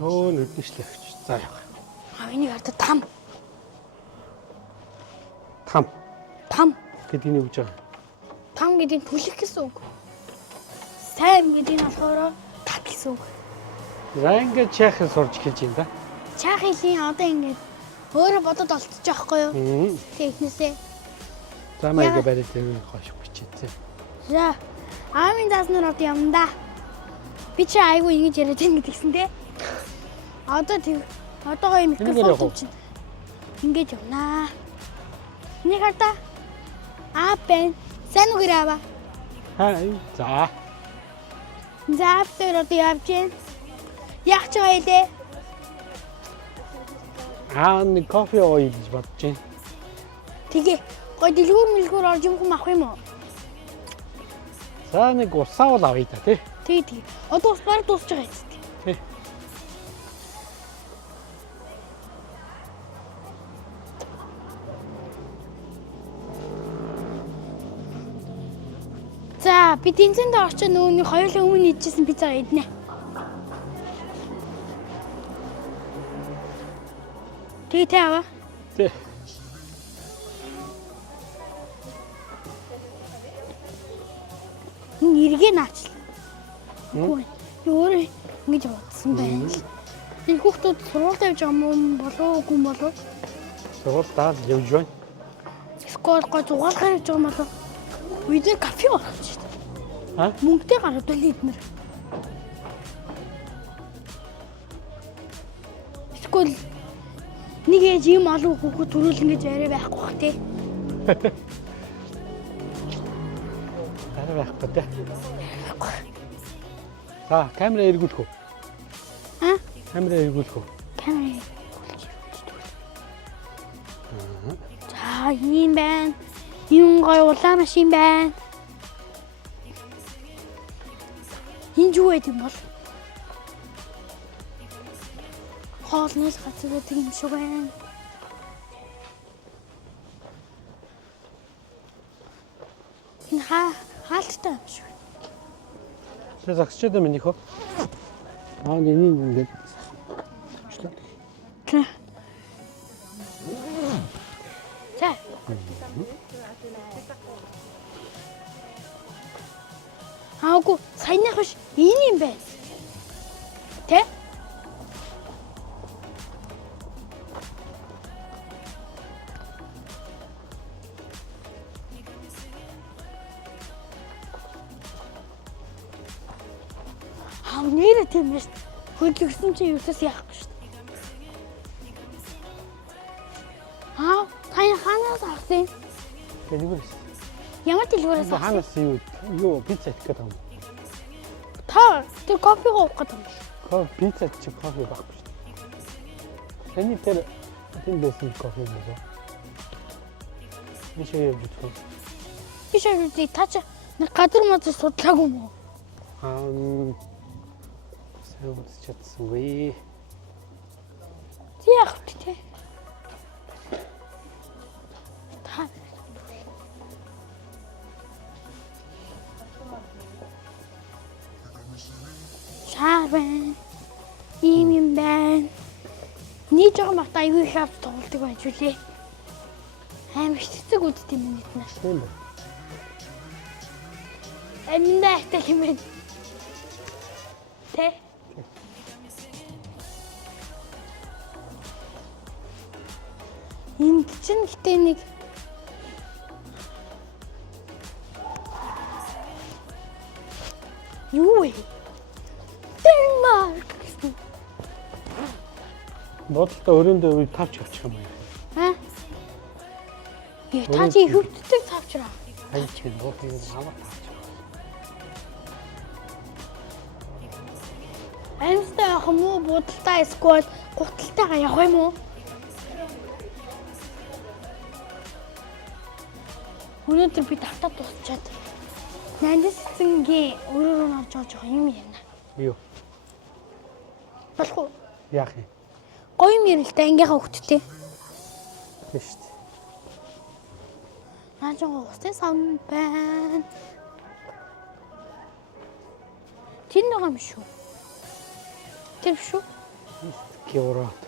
Өө нүднэшлэгч. За яах. Энийг хараад там. Там гэдэг нь юу гэж байгаа? Там гэдэг нь түлэх гэсэн үг. Сайн гэдэг нь болохоор тат гэсэн үг. За ингээд чаахыг сурж эхэлж байна да. Чаах хэлний одоо ингээд өөрөө бодод олцож байгаа байхгүй юу? Технээсээ. За маяга барил дээр хойш бичээдээ. За аамын даснаар одоо юм да. Би чи айгүй ингэж яриад байна гэдгсэн те. Одоо гоё микрофон чинь ингэж явнаа. Энийг хардаа. Бэн. Сэн үгээр аваа. За. За тэр одоо явж гин. Яг ч байлээ. Нэг кофе ууя гэж бодож байна. Тэгээ гоё дэлгүүр орж юм авах юм уу? За нэг усаавал авъя та тий. Тэгээ. Одоо ус бараг дуусч байгаа юм. Тий. За би тэнцэнд орчоо нөгөөний хоёулаа өмнө идчихсэн пиццаа иднэ. Тэгээ таваа. Тий. Нэргээ наачлаа. Үгүй. Өөрөө ингэж бодсон байна. Энэ хүүхдүүд сургуульд явж байгаа юм болов уу болов? Сургуульдаа явж байна. Скол гоо зугаалгаар явж байгаа юм болов? Үйдээ кафе орох шүү дээ. Мөнгөтэй гараад байл эднэр. Скол нэг ээж юм алуу хүүхэд төрүүл ингэж яриа байхгүй бах тий. Арай байхгүй тий. За камера эргүүлэх үү? Камера эргүүлэх үү? Камера. За ийм байна. Ийм гоё улаан машин байна. Энэ юу гэдэг юм бол? Хоолнос газар гэдэг юм шиг байна. Энэ хаалттай юм шиг. Тэ загсчаад байна нөхөө. Энийг ингээд төвчлээ. За. Аагүй саяных биш энэ юм байна. Тэ? Нэрэ тийм биш. Хөдөлгсөн чи юусаас яахгүй шүү дээ. Тань ханаас авсан? Дэлгүүрээс. Ямар дэлгүүрээс авсан? Ханаас юу пицца идэх гэдэг юм. Та тэр кофе уух гэдэг юм. Пицца чи кофе байхгүй шүү дээ. Тэний тэр дэсэн кофе юм уу? Биш явж идэх. Биш явж идэх. Та чи нэг гадар мод судлаагүй юм уу? Сайн үзчихсэнгүй. Яах вэ? Шаарвэн. Ийм байна. Нэг жоо мата аюу их авч тоглолтог байж үлээ. Амар хэцэг үдт юм нэт. Тийм ба. Аминда ихтэй юм байна. Тэ? Энд чинь гэтээ нэг юу вэ? Denmark гэсэн. Бодлоо өрөөндөө үе тавч авчих юм аа. Та чи хөвддөг тавчраа. Хайч чи бодлоо аваа тавч. Амьстай явах юм уу? Будалтай эсвэл гуталтайгаа явах юм уу? Өнөөдөр би тавтаа дуусчаад Нандис цэнгийн өрөөрөө орж байгаа юм яана. Юу? Болох уу? Яах юм? Гоё юм ярилтай ангийнхаа хөвгттэй. Тийм шүү дээ. Наажгаа устай сан байна. Тин байгаа юм шүү. Тэр шүү. Киорот.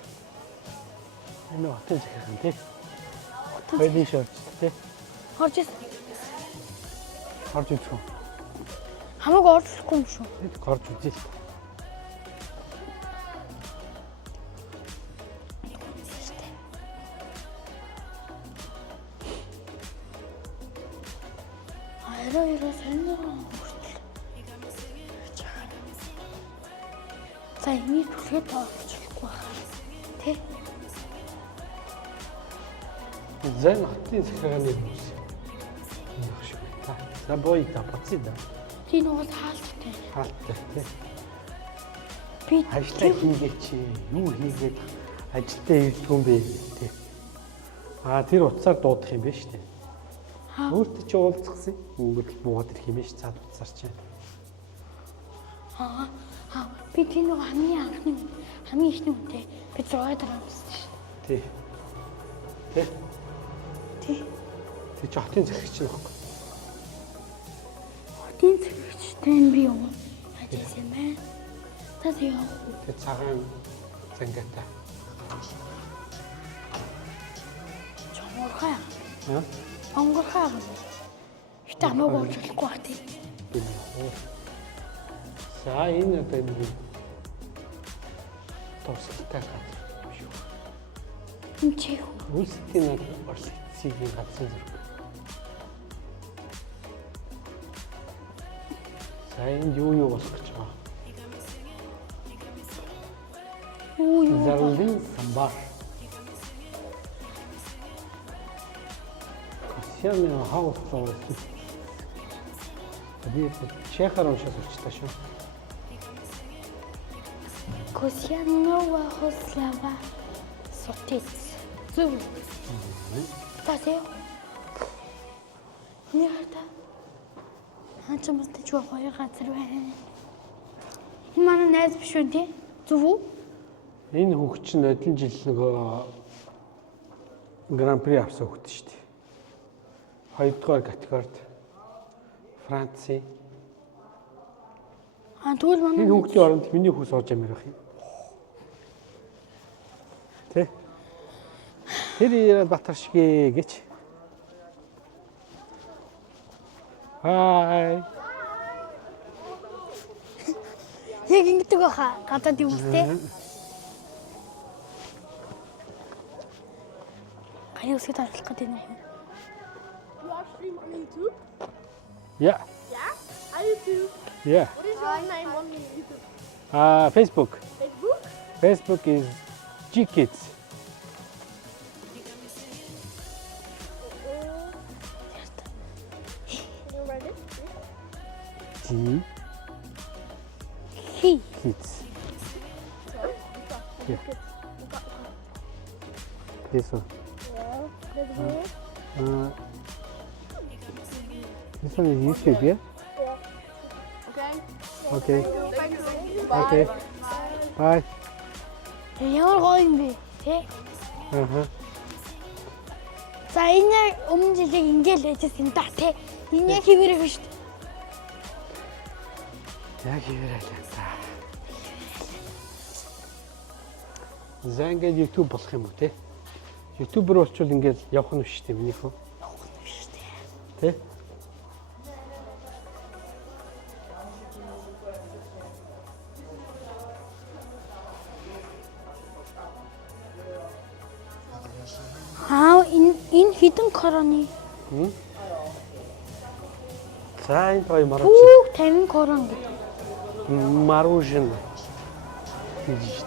Энэ хотын захиргаан тий. Хоёрын шорч тий. Орж ирсэн. Орж ирэх үү? Хамаагүй орчихгүй юм шүү. Эд гарч үзээ л. Арай сонирхол. За энийг түлхээд тооцохгүй байна. Тэ? Зэн хотын захиргааны хүмүүс. Энэ шиг та. За бой та бацээ да. Тийм уус хаалттай. Хаалттай тий. Би Ажлаа хийгээч юу хийгээд ажилдаа ирдэг юм бэ тий. Тэр утсаар дуудах юм байна шүү дээ. Өөртөө чи уулзсан өнгөд буугаад ирэх юм байна шүү цаад утсаар чи. Би тийм нэг хамгийн ихний үнэтэй би 6 дараа үзсэн шүү Тий. Тий. дээ. Тэг чи хотын захирагч нь байхгүй. Хотын захирагчтай би юм ажилласан байна. Та яа. Тэг цагаан зангаатай. Чамурхаа. Аа? Онгорхаа. Гэтэ хамаагүй болчихгүй бат. За энэ одоо нэг тусалтай газар юм шүү. Энэ чих. Үлсдийн нэг орсцгийн газар зэрэг. За энд юу болох гэж байгаа? Юу. Зарлын самбар. Касьяны хаус зовлон. Би чехаар уншаад сурчлаа шүү. Косянова хослава сотец. Зүг. Тасээ. Нэрта. Ханчмаас ч гоё газар байна. Энэ манай найз биш үү те? Зүг үү? Энэ хүүхд чинь одон жил нөгөө Гран При авсан хүүхд шүү дээ. 2 дугаар категорид Францын. Тэгвэл манай Энэ хүүхдийн оронд миний хүү сууж амир байх юм. Тэ? Тэр Батаршги гэж. Хай. яг ингэдэг баха. Гадаад юм те. Аяа үсгэд оруулах гэдэг юм. You are streaming on YouTube? Yeah. Yeah? I YouTube. Yeah. What is your name on YouTube? Facebook. Facebook? Facebook is G-Kids. Can you write it? G Хи. Kids. Sorry? Yeah. This one. Yeah. That's good. This one is YouTube, yeah? Okay. Okay. Thank you. Okay. Bye. Ямар гоё юм бэ те. За энэ өмнө жилиг ингээл ажилласан да те. Энэ яг хэвээрээ биш. Яг хэвээрээ та. За ингээд YouTube болох юм уу те? YouTuber болчвол ингээд явах нь биш те миний хөө. Тэ? Энэ хідэн короны. За энэ гоё маргааш. Бүх 50 корон гэдэг. Мороженое. Видишь?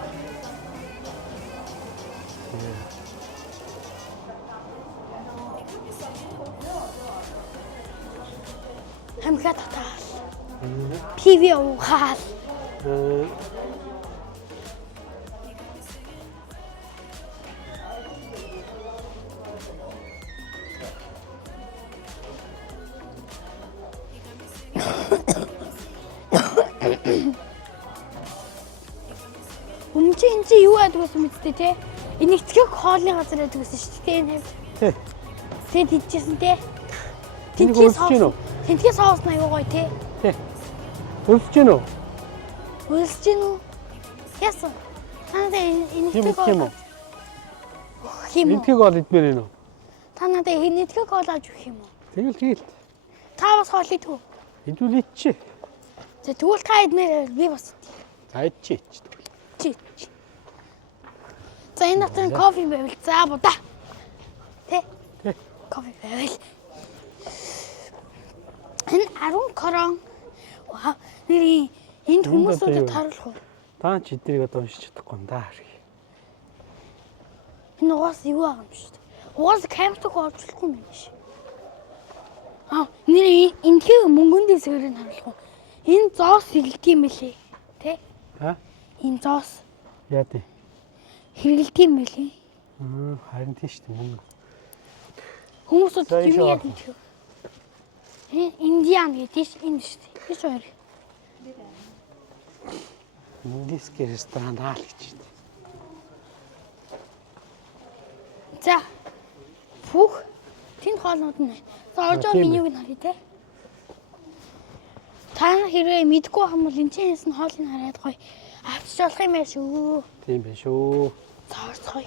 Хамхаа татаал. Пиви уугаал. Өмч энэ чи юу яадаг байсан мэдтээ те? Энэ ихтгэх хоолны газар яадаг байсан шүү дээ энэ. Тий. Тэд идчихсэн те. Энийг өлсөж гин үү? Тэнтгээс соус нь аюу гоё те. Тий. Өлсөж гин үү? Өлсөж гин үү? Яасан? Танад энэ Тийм юм уу? Хим үү? Энтгийг ол идмээр энэ үү? Танад энэ нэтгэг олоож өгөх юм уу? Тэгэл. Та бас хоол идэх үү? Идвэл идчихэ. За тэгвэл та идмээр би бас идэх. За идчихэ. Чи. За энэ дотор кофе байвал за будаа. Тэ? Тэ. Кофе байвал. Энэ 10 крон. Вау. Нэрийн энд хүмүүсүүдэд харуулах уу? Та ч эднийг одоо уншиж чадахгүй юм да. Энэ угаас юу байгаа юм шүү дээ. Угаас камертаг оруулахгүй юм биш. Нэрийн энэхийг мөнгөнд дэсгэрийг харуулах уу? Энэ зоос хэрэлдэг юм билээ. Тэ? Энэ зоос. Яа тий. Хэрэлдэг юм билээ. Харин тийш дээ мөнгө. Хүмүүсүүд юм яа гэдэг. Индиан гэдэг энэ шүү дээ. Биш хоёр. Индийский ресторан аа л гэж байна. За. Фух. Тэнд хоолнууд нь. За орж байгаа менюг нь харъя те. Та хэрвээ мэдгүй юм бол энэ чэнэс нь хоолыг хараад гоё авчиж болох юм яа шүү. Тийм байх шүү. За орцгоё.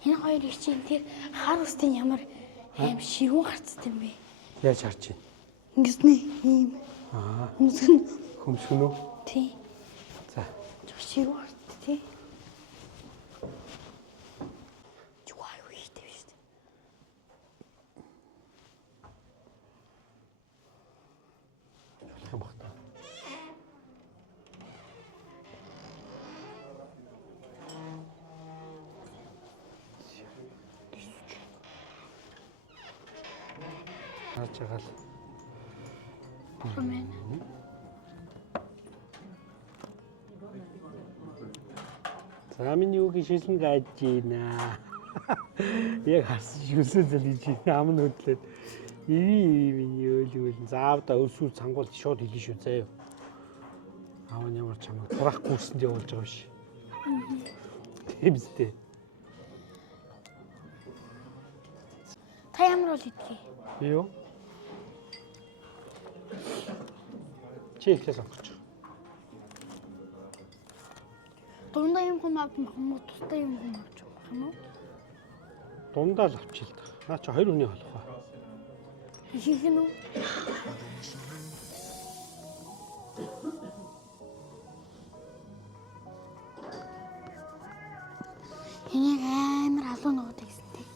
Энэ хоёр их чинь тэр хар устын ямар аим ширүүн гарцтай юм бэ? Яаж харж байна? Ингэснэ ийм. Хүмүүсгэн Хөмсгөн үү? тий. За. Ширүүн гарцтай тий. Чугай үйтэй биш үү? Юм байна. Харж байгаа л. Хэмээн. За миний юу гişсэн гаж ийна. Яг хас юусэл гэж ам нь хөдлөөд миний өөлгөл заавда өсвөр цангуул шууд хэлнэ шүү заяа. Аав нь ямар чамайг турах гүйсэнд явуулж байгаа биш. Тийм үстэй. Та ямар бол идэх? Юу? Чи ихлэ сонгоч. Дундаа юм авах юм уу? Тустай юм авч явах юм уу? Дундаа л авчил та. Наа чи хоёр хүний болох ба. Ихийнх нь үү? Энийг амар халуун нуудаг гэсэн тий.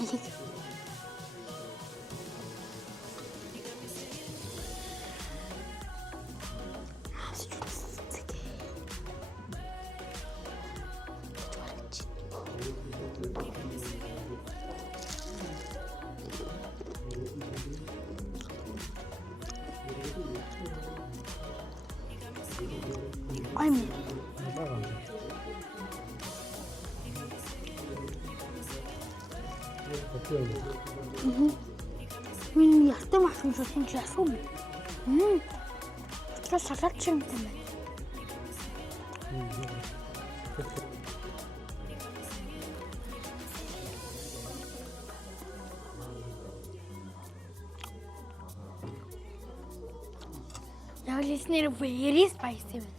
Алиг. Аймаа. Миний яртай махсан шууд чи асуу. Тэр салаад ч юм байна. Яг л эснэр very spicy байна.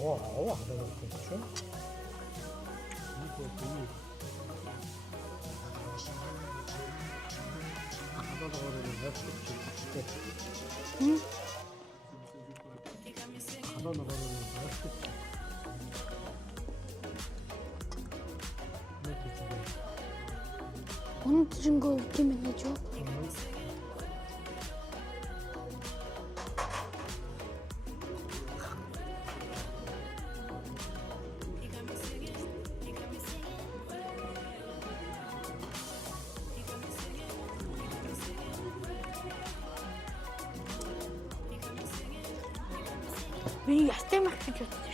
Оо, 그렇죠? 응? 오늘 드신 거 웃기면 해줘. 왜 야채 막 해줬어?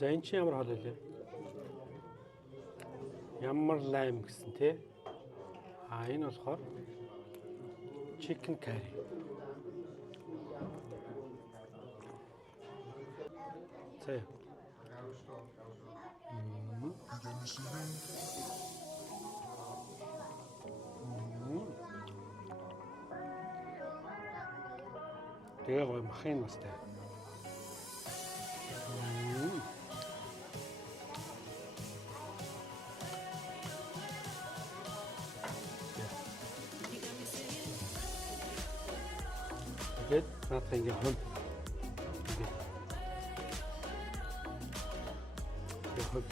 За энэ чи ямар хоол вэ? Ямар лайм гэсэн тий? Энэ болохоор chicken curry. За. Тэгээ гоё махын настай. Тэгээд наадах ингээ хом. Хом.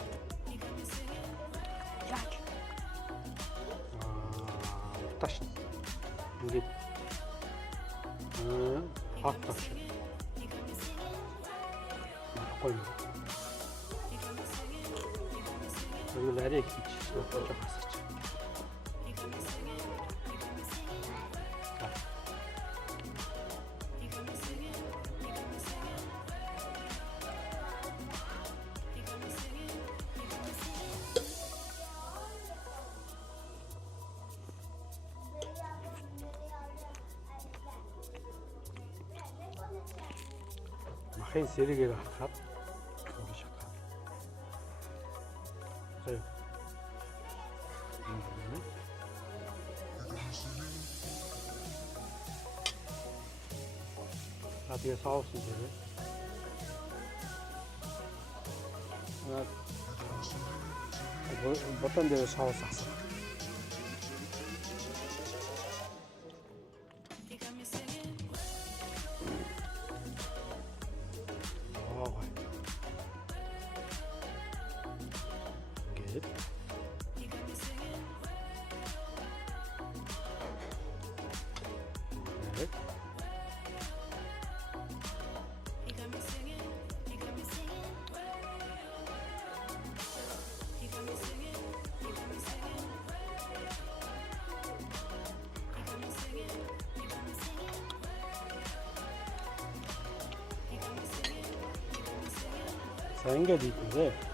Яаж? Таш. Ингээ. Хот таш. Гоё. Тэгвэл арай их хийж бодож хасаач. Махын сэргийг авахад ингэ шатгаад. Зөө. Тэгээ соус хийгээ. Ботон дээр соус асаа. Good. Good. За ингээд ийдээ.